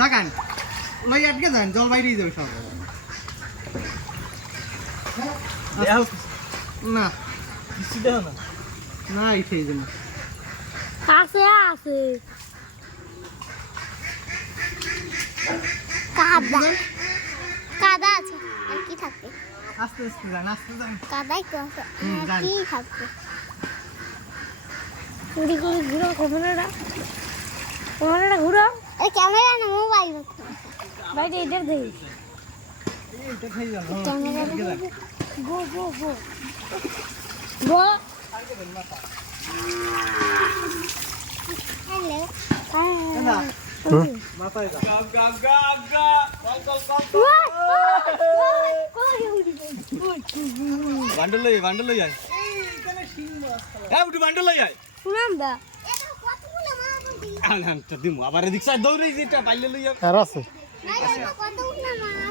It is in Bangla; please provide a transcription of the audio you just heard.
লাগান লই আটকে যান জল বাইরেই যাবে সব না কিছু দেও না না ইসে এই জন্য আছে আছে কাদা কাদা আছে আর কি থাকবে আস্তে আস্তে যান কাদাই তো আছে আর যান। কি থাকবে ঘুরি ঘুরি ঘুরো ক্যামেরাটা ঘুরো এই ক্যামেরা না মোবাইল বাইরে ইধর দেই এইটা খাই যান ক্যামেরা আটকে যান গো গো গো গো আটকে দেন মাথা হ্যালো না মাথায় যান বান্ডল লই আয় উঠু বান্ডল লই আয় আনহান তো দিমু আবার এদিক সাইড দৌড়ই যেটা পাইলে লই আয় আর আছে কত উঠনা